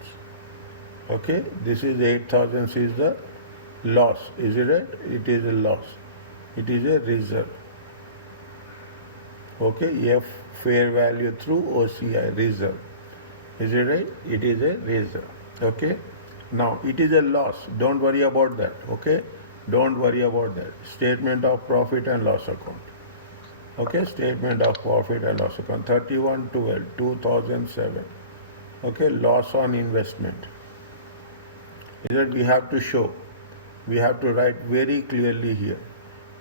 Okay, this is 8,000 is the loss. Is it right? It is a loss. It is a reserve. Okay, F fair value through OCI reserve. Is it right? It is a reserve. Okay. Now it is a loss. Don't worry about that. Okay. Don't worry about that. Statement of profit and loss account. Okay. Statement of profit and loss account. 31/12, 2007. Okay. Loss on investment. Is that we have to show. We have to write very clearly here.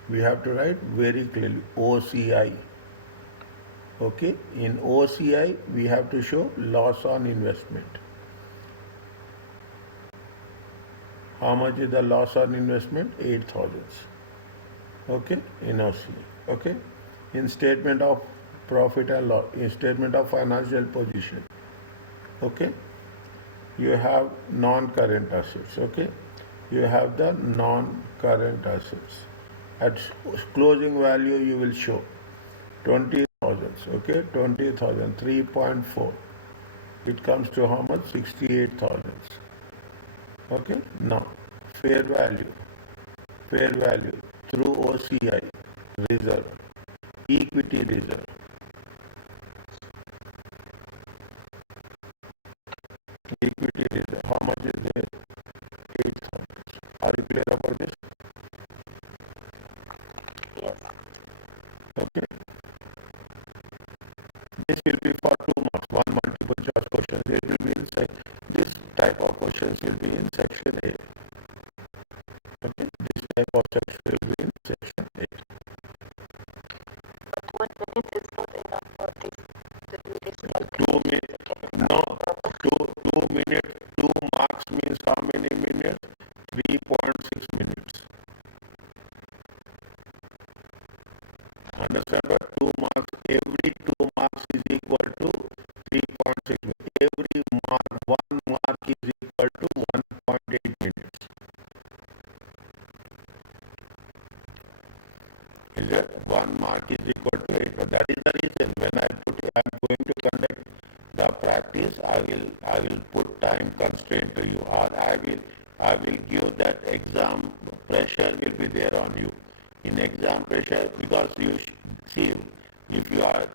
We have to write very clearly OCI. Okay, in OCI we have to show loss on investment. How much is the loss on investment? 8,000. Okay, in OCI. Okay, in statement of profit and loss, in statement of financial position. Okay, you have non-current assets. Okay, you have the non-current assets. At closing value you will show 20,000. Okay, 20,000, 3.4. It comes to how much? 68,000. Okay, now fair value through OCI reserve, equity reserve. Equity reserve, how much is there? 8,000. Are you clear about this? yes. Okay. This will be for 2 marks, one multiple choice question. It will be in this type of questions will be in section A. Okay, this type of section will be in section A. But 1 minute is not enough for this to do this 2 minutes. No, 2 minutes. 2 marks means how many minutes? 3.6 minutes. Understand what? 2 marks. Every 2 marks is equal to 3.6 minutes. Every mark, 1 mark is equal to 1.8 minutes. Is that 1 mark is equal to 8? But that is the reason when I am going to conduct the practice, I will put time constraint to you, or I will give that exam pressure will be there on you. In exam pressure, because you see, if you are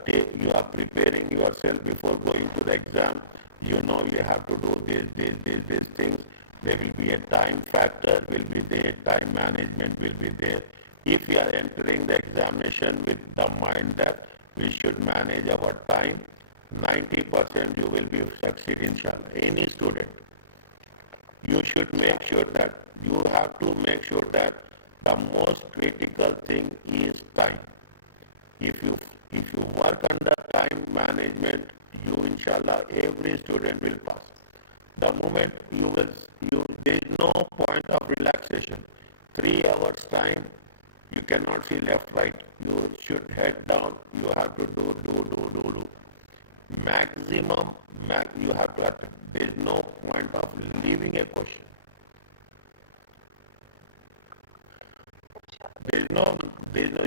preparing yourself before going to the exam, you know you have to do these things. There will be a time factor will be there, time management will be there. If you are entering the examination with the mind that we should manage our time, 90% you will be succeed inshallah. Any student, you should make sure that you have to make sure that the most critical thing is time. If you work under time management, you inshallah every student will pass. The moment there is no point of relaxation. 3 hours time, you cannot see left, right. You should head down. You have to do. Maximum, you have to attempt. There is no point of leaving a question.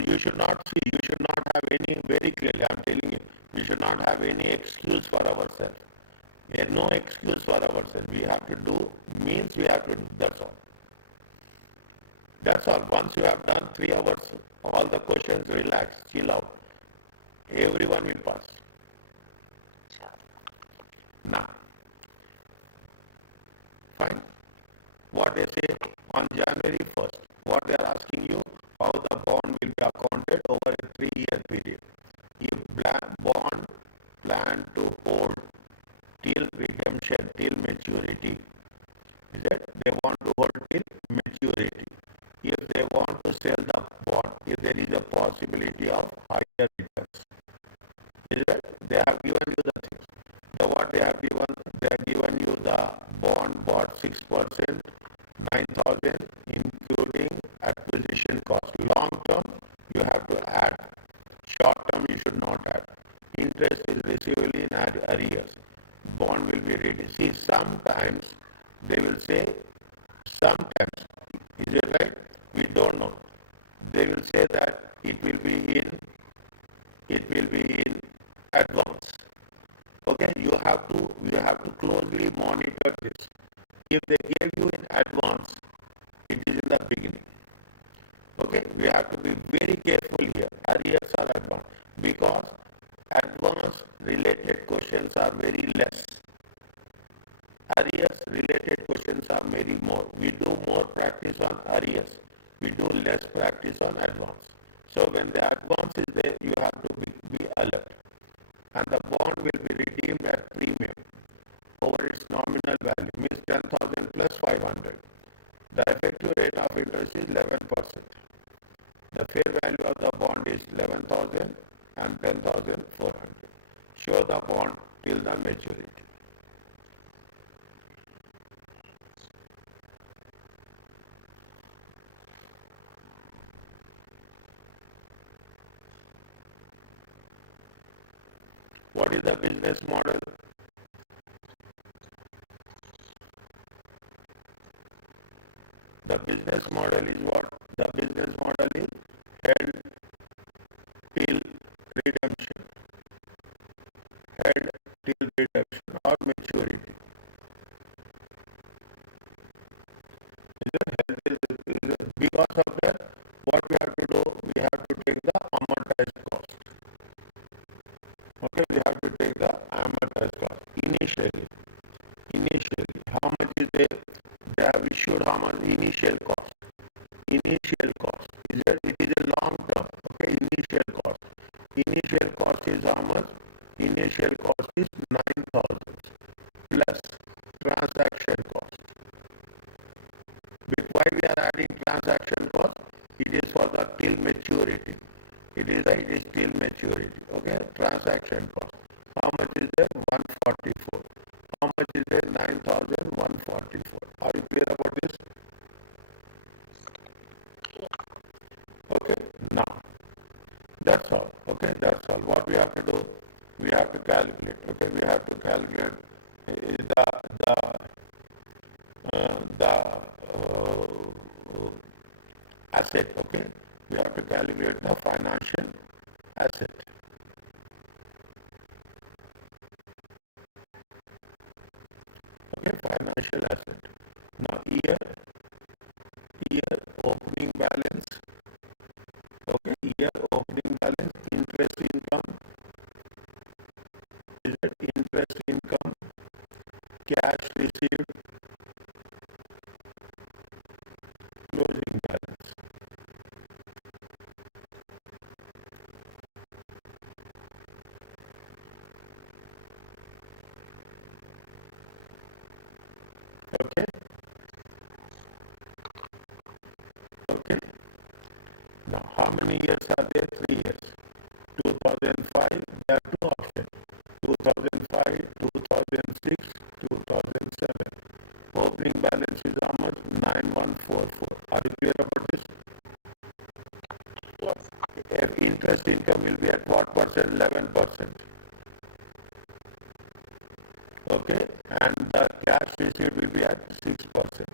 You should not have any, very clearly I'm telling you, we should not have any excuse for ourselves. There is no excuse for ourselves. We have to do, means we have to do, that's all. That's all. Once you have done 3 hours, all the questions, relax, chill out. Everyone will pass. Now, fine. What they say on January 1st, what they are asking you, how the bond will be accounted over a 3-year period. If bond plan to hold till redemption, till maturity, is that they want to hold till maturity. If they want to sell the bond, if there is a possibility of higher returns, is that they have given you the things. What they have given you the bond bought 6%, 9,000, including acquisition cost. Long term, you have to add. Short term, you should not add. Interest is sometimes they will say, sometimes, is it right? We don't know. They will say that it will be in advance. Okay, you have to closely monitor this. If they gave you in advance, it is in the beginning. Okay, we have to be very careful here. Arrears are advance because advance related questions are very less. Arrears related questions are very more. We do more practice on arrears. We do less practice on advance. So when the advance is there, you have to be alert. And the bond will be redeemed at premium over its nominal value, means 10,000 plus 500. The effective rate of interest is 11%. The fair value of the bond is 11,000 and 10,400. Show the bond till the maturity. What is the business model? The business model is what? The business model is held till redemption. Held till redemption or maturity. Because of that, what we have to do, we have to take the amortized cost. Okay, we have to take the amortized cost. Initially, how much is there? They have issued how much? Initial cost. Initial cost. It is a long term. Okay, initial cost. Initial cost is how much? Initial cost is 9,000 plus transaction cost. Why we are adding transaction cost? It is for the till maturity. It is till maturity. Okay, transaction cost. How much is there? 144. How much is there? 9,144. Are you clear about this? Okay, now that's all. Okay, that's all. What we have to do, we have to calculate. Okay, we have to calculate the asset. Okay, we have to calculate the financial asset. Okay, financial asset. Now year opening balance. Okay, year opening balance, interest income. Is it interest income? Cash received, closing balance. Okay, okay. Now, how many years are there? 3 years. 2005, there are two options. 2005, 2006, 2007. Opening balance is how much? 9144. Are you clear about this? Yes. If interest income will be at what percent? 11%. Okay, and the cash receipt will be at 6%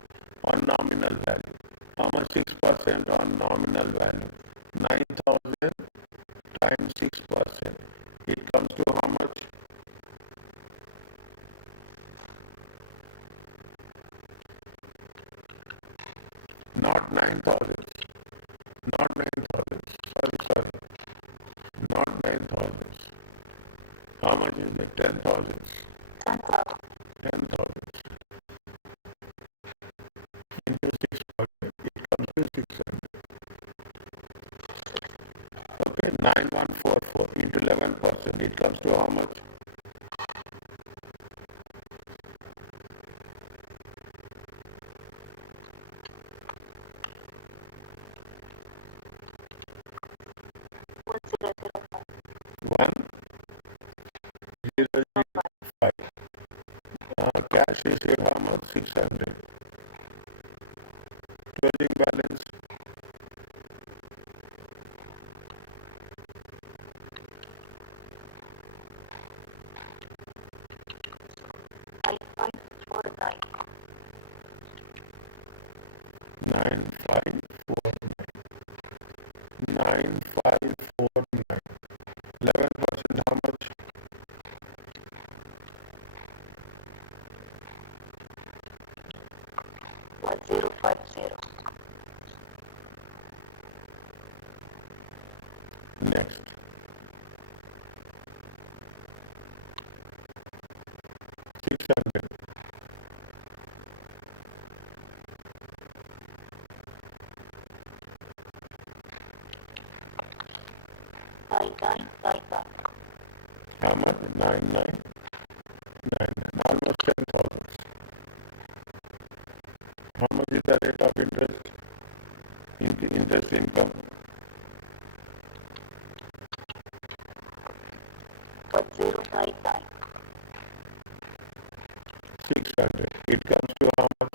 on nominal value. How much? 6% on nominal value. 9,000 times 6%. It comes to how much? Not 9,000. Not 9,000. Sorry. Not 9,000. How much is it? 10,000. 10,000 into 6%. It comes to 600. Okay, 9144 into 11%. It comes to how much? One zero zero five. Cash received how much? 600. Closing balance. 9549. 11%, how much? 1050. Next. 600. 9999. How much? 9999. Almost 10,000. How much is the rate of interest? Interest income? 1099. 600. It comes to how much?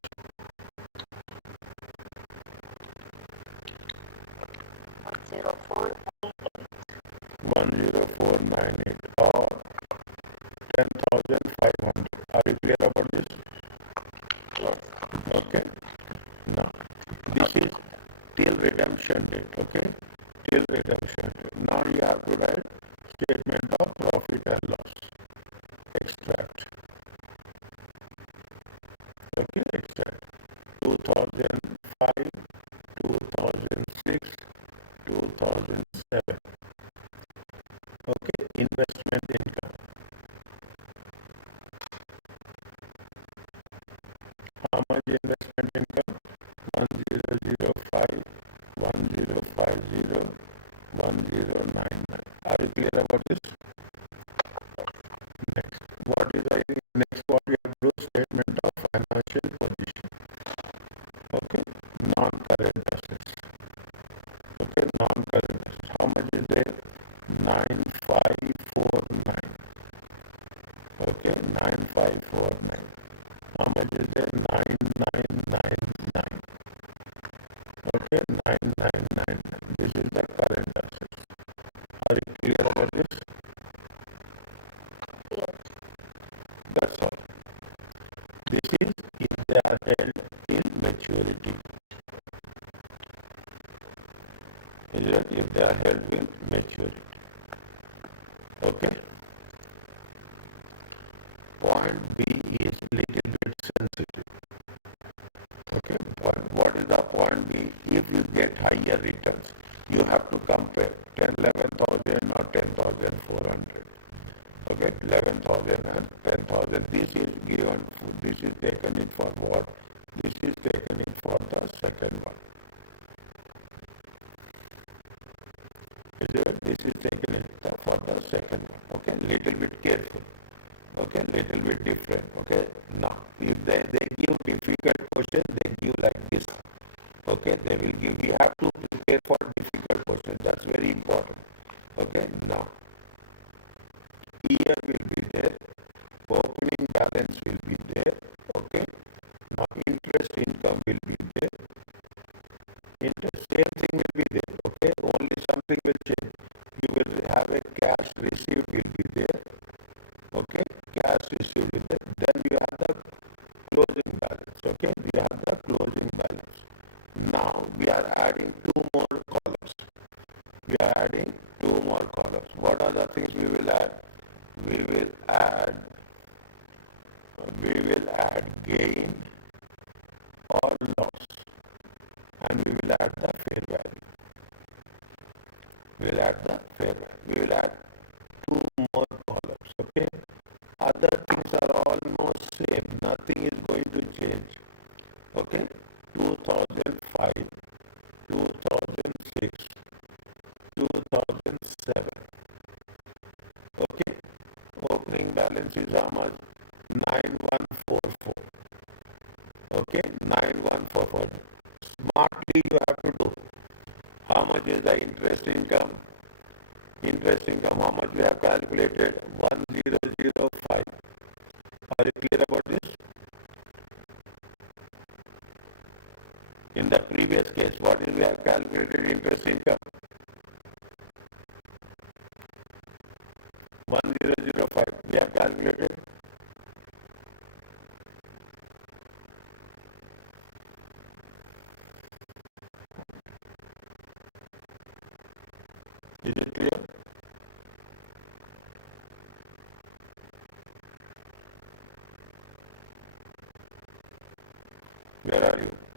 10498 or 10,500. Are you clear about this? Yes. Okay. Now, this is till redemption date. Okay. Till redemption date. Now you have to write statement of profit and loss. Extract. Okay. Extract. 2005, 2006, 2007. Okay. Investment income. How much investment income? 1005, 1050, 1099. Are you clear about this? Next. What is the next? What we have to do? Statement of financial position. Okay. Non-current assets. Okay. Non-current assets. How much is there? 9549. Okay. 9549. How much is there? 9999. Okay. 9999. This is the current assets. Are you clear about this? Yes. That's all. This is if they are held till maturity. Is it if they are held with maturity? Okay. Point B is little bit sensitive. Okay. What is the point B? If you get higher returns, you have to compare 11,000 or 10,400. Okay, 11,000 and 10,000. This is given, this is taken in for what? This is taken in for the second one. This is taken in for the second one. Okay, little bit careful. Okay, little bit different. Okay, now, if they give difficult question, they give like this. Okay, they will give, we have to prepare for difficult question. That's very important. Okay, now, year will be there, opening balance will be there, okay. Now interest income will be there, interest same thing will be there, okay. Only something will change. You will have a cash received will be there, okay. Cash received will be there. Then you have the closing balance, okay. We have the closing balance. Now we are adding two more columns. We are adding two more columns. What are the things we will add? We will add gain or loss, and we will add the fair value. We will add the fair value. We will add two more columns. Okay. Other things are almost same. Nothing is going to change. Okay. 2005, 2006, 2007. Okay. Opening balance is how much? 9144. Okay, 9144. Smartly you have to do. How much is the interest income? Interest income, how much we have calculated? 1005. Are you clear about this? In the previous case, what is we have calculated interest income? 1005. We have calculated. Where are you?